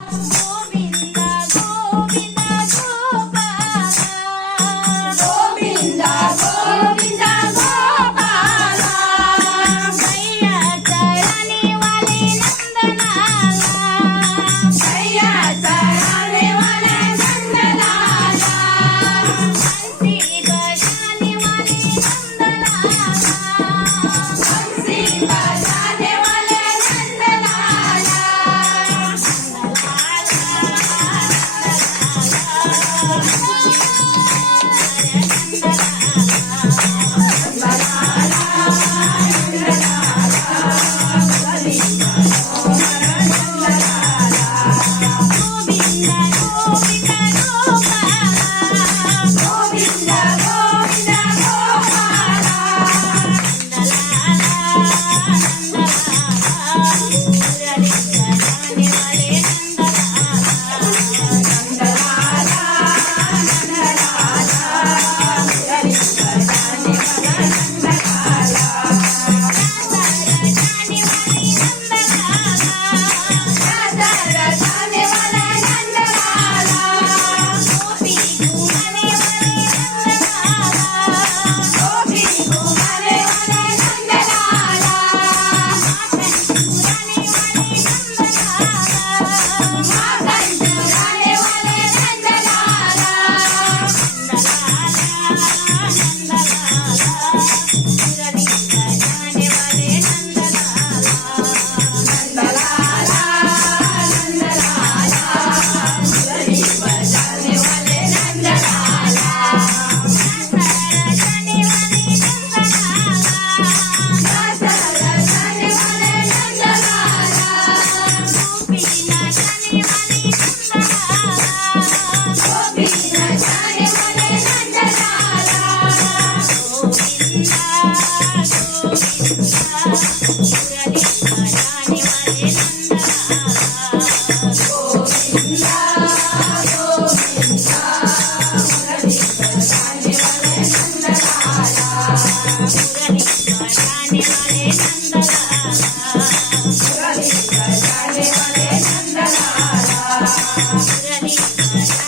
ಗೋವಿಂದ ಗೋವಿಂದ ಗೋಪಾಲ ಗೋವಿಂದ ಗೋವಿಂದ ಗೋಪಾಲ ಕೈಯ ಚರಣಿ ವಾಲೆ ನಂದಲಾಲ ಕೈಯ ಚರಣಿ ವಾಲೆ ನಂದಲಾಲ ಹಂಸಿ ಬಜಾನೆ ವಾಲೆ ನಂದಲಾಲ ಹಂಸಿ ಬಜಾನೆ ವಾಲೆ ನಂದಲಾಲ ಗೋವಿಂದ ಗೋವಿಂದ ಗೋಪಾಲ ಗೋವಿಂದ ಗೋವಿಂದ ಗೋಪಾಲ Nandalala